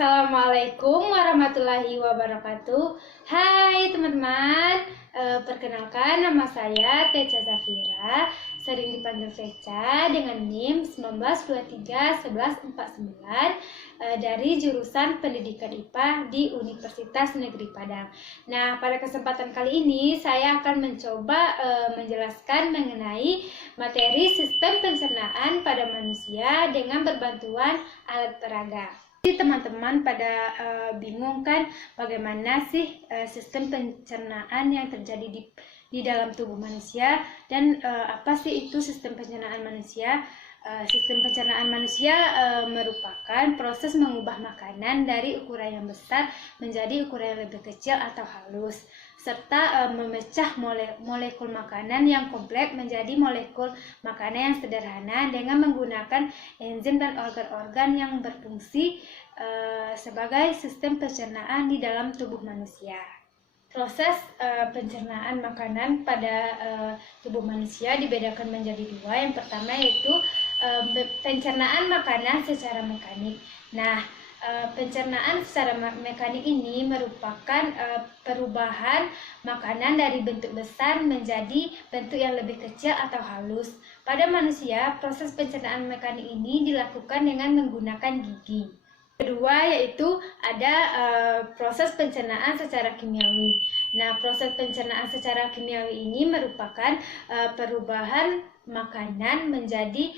Assalamualaikum warahmatullahi wabarakatuh. Hai teman-teman, perkenalkan nama saya Teca Zafira, sering dipanggil Teca dengan NIM 19231149 dari jurusan Pendidikan IPA di Universitas Negeri Padang. Nah, pada kesempatan kali ini saya akan mencoba menjelaskan mengenai materi sistem pencernaan pada manusia dengan berbantuan alat peraga. Jadi teman-teman pada bingung kan bagaimana sih sistem pencernaan yang terjadi di dalam tubuh manusia dan apa sih itu sistem pencernaan manusia? Sistem pencernaan manusia merupakan proses mengubah makanan dari ukuran yang besar menjadi ukuran yang lebih kecil atau halus, serta memecah molekul makanan yang kompleks menjadi molekul makanan yang sederhana dengan menggunakan enzim dan organ-organ yang berfungsi sebagai sistem pencernaan di dalam tubuh manusia. Proses pencernaan makanan pada tubuh manusia dibedakan menjadi dua. Yang pertama yaitu pencernaan makanan secara mekanik. Nah, pencernaan secara mekanik ini merupakan perubahan makanan dari bentuk besar menjadi bentuk yang lebih kecil atau halus. Pada manusia, proses pencernaan mekanik ini dilakukan dengan menggunakan gigi. Kedua yaitu ada proses pencernaan secara kimiawi. Nah, proses pencernaan secara kimiawi ini merupakan perubahan makanan menjadi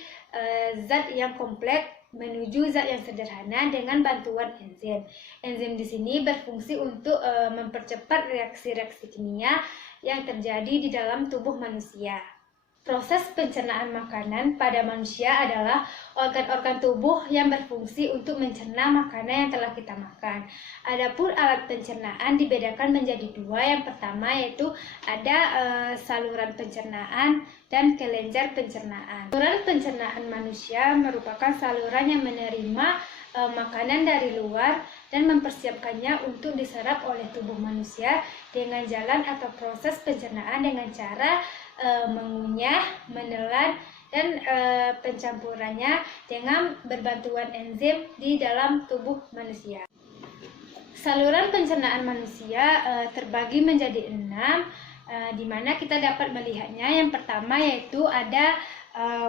zat yang kompleks menuju zat yang sederhana dengan bantuan enzim. Enzim di sini berfungsi untuk mempercepat reaksi-reaksi kimia yang terjadi di dalam tubuh manusia. Proses pencernaan makanan pada manusia adalah organ-organ tubuh yang berfungsi untuk mencerna makanan yang telah kita makan. Adapun alat pencernaan dibedakan menjadi dua. Yang pertama yaitu ada saluran pencernaan dan kelenjar pencernaan. Saluran pencernaan manusia merupakan saluran yang menerima makanan dari luar dan mempersiapkannya untuk diserap oleh tubuh manusia dengan jalan atau proses pencernaan dengan cara mengunyah, menelan, dan pencampurannya dengan berbantuan enzim di dalam tubuh manusia. Saluran pencernaan manusia terbagi menjadi 6, di mana kita dapat melihatnya. Yang pertama yaitu ada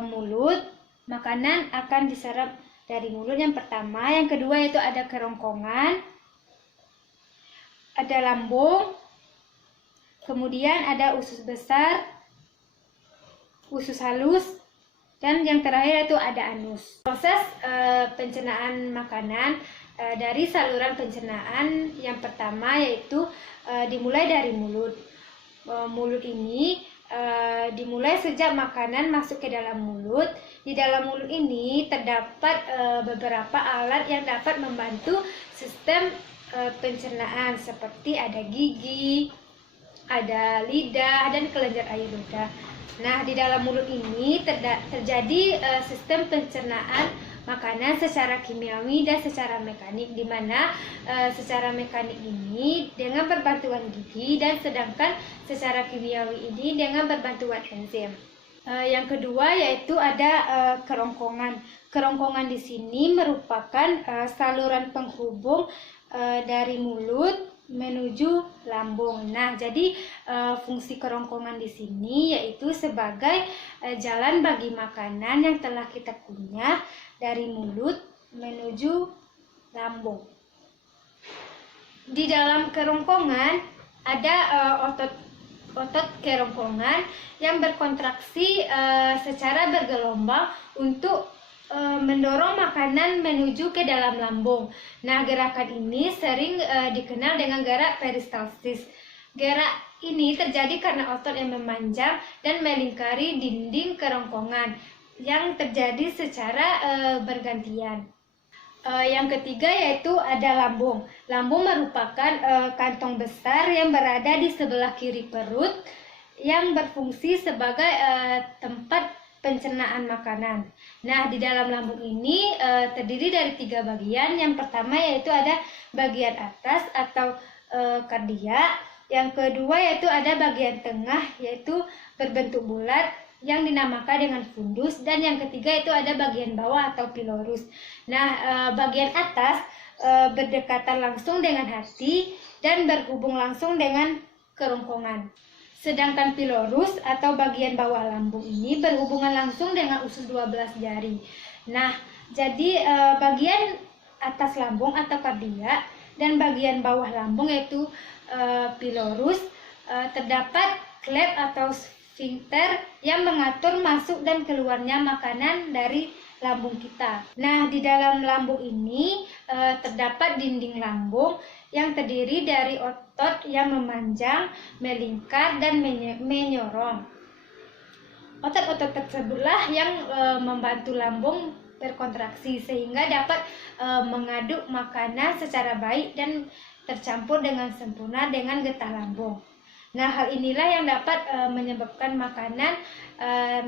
mulut, makanan akan diserap dari mulut yang pertama. Yang kedua yaitu ada kerongkongan, ada lambung, kemudian ada usus besar, usus halus, dan yang terakhir itu ada anus. Proses pencernaan makanan dari saluran pencernaan yang pertama yaitu dimulai dari mulut. Mulut ini dimulai sejak makanan masuk ke dalam mulut. Di dalam mulut ini terdapat beberapa alat yang dapat membantu sistem pencernaan seperti ada gigi, ada lidah, dan kelenjar air ludah. Nah, di dalam mulut ini terjadi sistem pencernaan makanan secara kimiawi dan secara mekanik, di mana secara mekanik ini dengan berbantuan gigi dan sedangkan secara kimiawi ini dengan berbantuan enzim. Yang kedua yaitu ada kerongkongan. Kerongkongan di sini merupakan saluran penghubung dari mulut menuju lambung. Nah, jadi fungsi kerongkongan di sini yaitu sebagai jalan bagi makanan yang telah kita kunyah dari mulut menuju lambung. Di dalam kerongkongan ada otot kerongkongan yang berkontraksi secara bergelombang untuk mendorong makanan menuju ke dalam lambung. Nah, gerakan ini sering dikenal dengan gerak peristalsis. Gerak ini terjadi karena otot yang memanjang dan melingkari dinding kerongkongan yang terjadi secara bergantian. Yang ketiga yaitu ada lambung. Lambung merupakan kantong besar yang berada di sebelah kiri perut yang berfungsi sebagai tempat pencernaan makanan. Nah, di dalam lambung ini terdiri dari 3 bagian. Yang pertama yaitu ada bagian atas atau kardia. Yang kedua yaitu ada bagian tengah yaitu berbentuk bulat yang dinamakan dengan fundus, dan yang ketiga itu ada bagian bawah atau pilorus. Nah, bagian atas berdekatan langsung dengan hati dan berhubung langsung dengan kerongkongan. Sedangkan pilorus atau bagian bawah lambung ini berhubungan langsung dengan usus 12 jari. Nah, jadi bagian atas lambung atau kardia dan bagian bawah lambung yaitu pilorus terdapat klep atau sfinkter yang mengatur masuk dan keluarnya makanan dari lambung kita. Nah, di dalam lambung ini terdapat dinding lambung yang terdiri dari otot yang memanjang, melingkar, dan menyorong. Otot-otot tersebutlah yang membantu lambung berkontraksi sehingga dapat mengaduk makanan secara baik dan tercampur dengan sempurna dengan getah lambung. Nah, hal inilah yang dapat menyebabkan makanan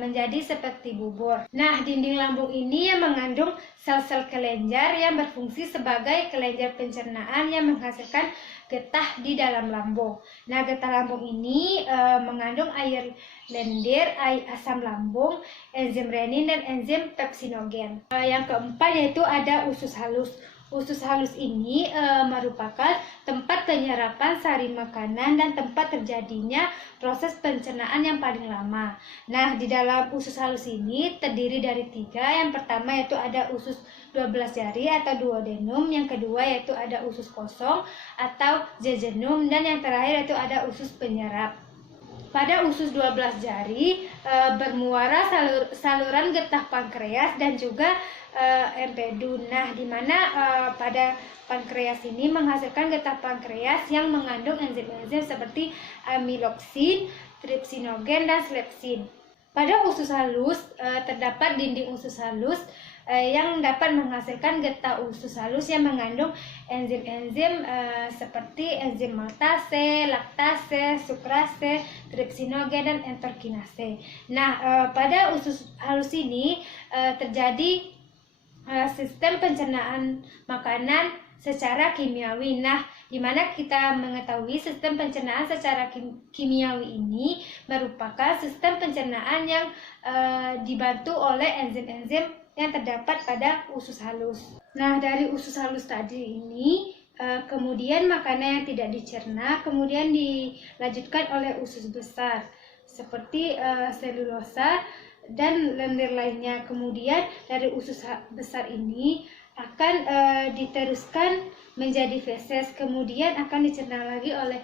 menjadi seperti bubur. Nah, dinding lambung ini yang mengandung sel-sel kelenjar yang berfungsi sebagai kelenjar pencernaan yang menghasilkan getah di dalam lambung. Nah, getah lambung ini mengandung air lendir, air asam lambung, enzim renin, dan enzim pepsinogen. Yang keempat yaitu ada usus halus. Usus halus ini merupakan tempat penyerapan sari makanan dan tempat terjadinya proses pencernaan yang paling lama. Nah, di dalam usus halus ini terdiri dari 3. Yang pertama yaitu ada usus 12 jari atau duodenum, yang kedua yaitu ada usus kosong atau jejunum, dan yang terakhir yaitu ada usus penyerap. Pada usus 12 jari bermuara saluran getah pankreas dan juga empedu. Nah, di mana pada pankreas ini menghasilkan getah pankreas yang mengandung enzim-enzim seperti amiloksin, tripsinogen, dan slepsin. Pada usus halus terdapat dinding usus halus yang dapat menghasilkan getah usus halus yang mengandung enzim-enzim seperti enzim maltase, laktase, sukrase, tripsinogen, dan enterkinase. Nah, pada usus halus ini terjadi sistem pencernaan makanan secara kimiawi. Nah, di mana kita mengetahui sistem pencernaan secara kimiawi ini merupakan sistem pencernaan yang dibantu oleh enzim-enzim yang terdapat pada usus halus. Nah, dari usus halus tadi ini kemudian makanan yang tidak dicerna kemudian dilanjutkan oleh usus besar seperti selulosa dan lendir lainnya. Kemudian dari usus besar ini akan diteruskan menjadi feses, kemudian akan dicerna lagi oleh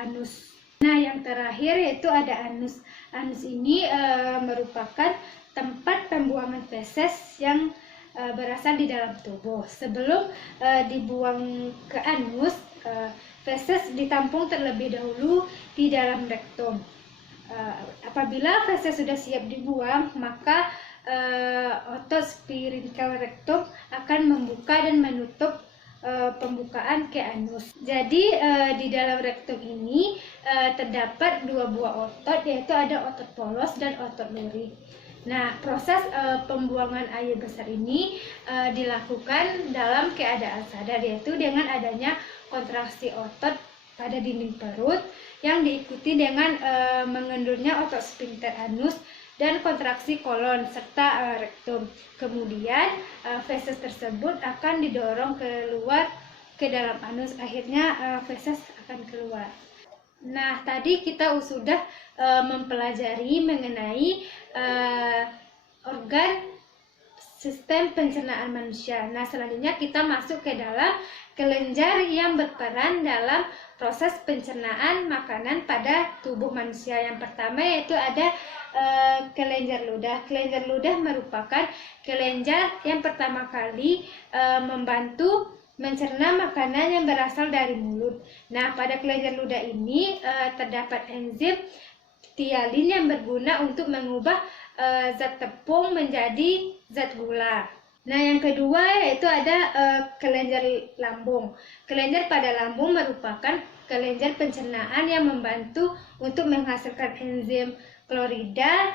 anus. Nah, yang terakhir yaitu ada anus. Anus ini merupakan tempat pembuangan feses yang berasal di dalam tubuh. Sebelum dibuang ke anus, feses ditampung terlebih dahulu di dalam rektum. Apabila feses sudah siap dibuang, maka otot sphincter rektum akan membuka dan menutup pembukaan ke anus. Jadi di dalam rektum ini terdapat 2 buah otot, yaitu ada otot polos dan otot lurik. Nah, proses pembuangan air besar ini dilakukan dalam keadaan sadar, yaitu dengan adanya kontraksi otot pada dinding perut yang diikuti dengan mengendurnya otot sphincter anus dan kontraksi kolon serta rektum. Kemudian feses tersebut akan didorong keluar ke dalam anus, akhirnya feses akan keluar. Nah, tadi kita sudah mempelajari mengenai organ sistem pencernaan manusia. Nah, selanjutnya kita masuk ke dalam kelenjar yang berperan dalam proses pencernaan makanan pada tubuh manusia. Yang pertama yaitu ada kelenjar ludah. Kelenjar ludah merupakan kelenjar yang pertama kali membantu mencerna makanan yang berasal dari mulut. Nah, pada kelenjar ludah ini terdapat enzim tialin yang berguna untuk mengubah zat tepung menjadi zat gula. Nah, yang kedua yaitu ada kelenjar lambung. Kelenjar pada lambung merupakan kelenjar pencernaan yang membantu untuk menghasilkan enzim klorida,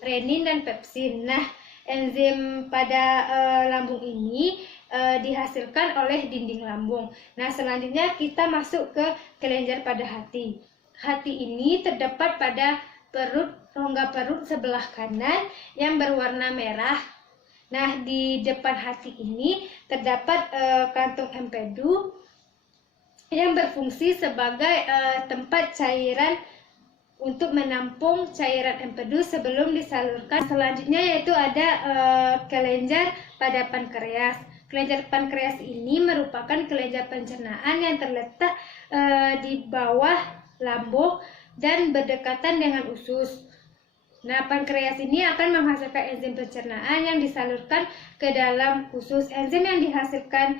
renin, dan pepsin. Nah, enzim pada lambung ini dihasilkan oleh dinding lambung. Nah, selanjutnya kita masuk ke kelenjar pada hati. Hati ini terdapat pada perut, rongga perut sebelah kanan yang berwarna merah Nah, di depan hati ini terdapat kantung empedu yang berfungsi sebagai tempat cairan untuk menampung cairan empedu sebelum disalurkan. Selanjutnya yaitu ada kelenjar pada pankreas. Kelenjar pankreas ini merupakan kelenjar pencernaan yang terletak di bawah lambung dan berdekatan dengan usus. Nah, pankreas ini akan menghasilkan enzim pencernaan yang disalurkan ke dalam usus. Enzim yang dihasilkan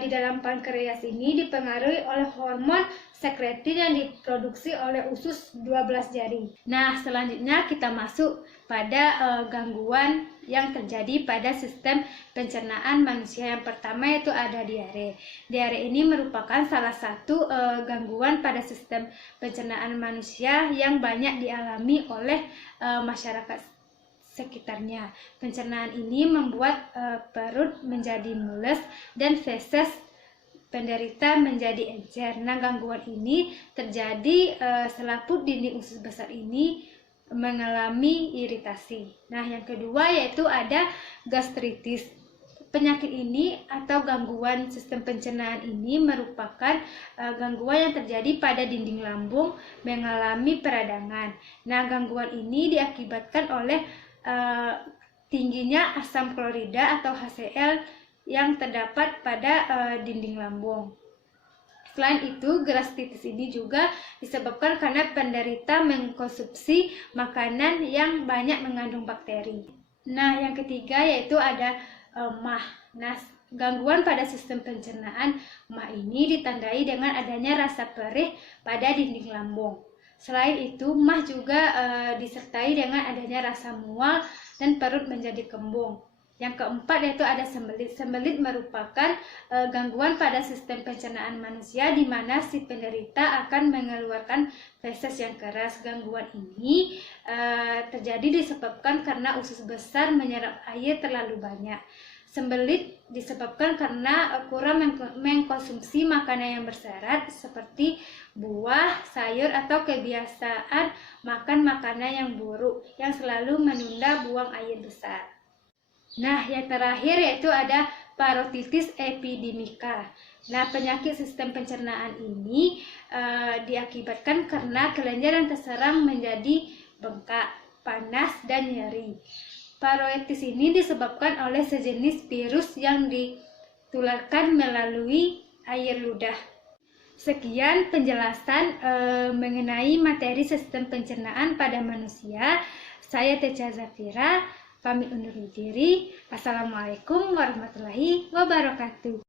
di dalam pankreas ini dipengaruhi oleh hormon sekretin yang diproduksi oleh usus 12 jari. Nah, selanjutnya kita masuk pada gangguan yang terjadi pada sistem pencernaan manusia. Yang pertama yaitu ada diare. Diare ini merupakan salah satu gangguan pada sistem pencernaan manusia yang banyak dialami oleh masyarakat sekitarnya. Pencernaan ini membuat perut menjadi mules dan feses penderita menjadi encer. Nah, gangguan ini terjadi selaput dinding usus besar ini mengalami iritasi. Nah, yang kedua yaitu ada gastritis. Penyakit ini atau gangguan sistem pencernaan ini merupakan gangguan yang terjadi pada dinding lambung mengalami peradangan. Nah, gangguan ini diakibatkan oleh tingginya asam klorida atau HCl yang terdapat pada dinding lambung. Selain itu, gastritis ini juga disebabkan karena penderita mengkonsumsi makanan yang banyak mengandung bakteri. Nah, yang ketiga yaitu ada MAH. Nah, gangguan pada sistem pencernaan MAH ini ditandai dengan adanya rasa perih pada dinding lambung. Selain itu, MAH juga disertai dengan adanya rasa mual dan perut menjadi kembung. Yang keempat yaitu ada sembelit. Sembelit merupakan gangguan pada sistem pencernaan manusia di mana si penderita akan mengeluarkan feses yang keras. Gangguan ini terjadi disebabkan karena usus besar menyerap air terlalu banyak. Sembelit disebabkan karena kurang mengkonsumsi makanan yang berserat seperti buah, sayur, atau kebiasaan makan makanan yang buruk yang selalu menunda buang air besar. Nah, yang terakhir yaitu ada parotitis epidemika. Nah, penyakit sistem pencernaan ini diakibatkan karena kelenjar yang terserang menjadi bengkak, panas, dan nyeri. Parotitis ini disebabkan oleh sejenis virus yang ditularkan melalui air ludah. Sekian penjelasan mengenai materi sistem pencernaan pada manusia. Saya Teca Zafira, pamit undur diri. Assalamualaikum warahmatullahi wabarakatuh.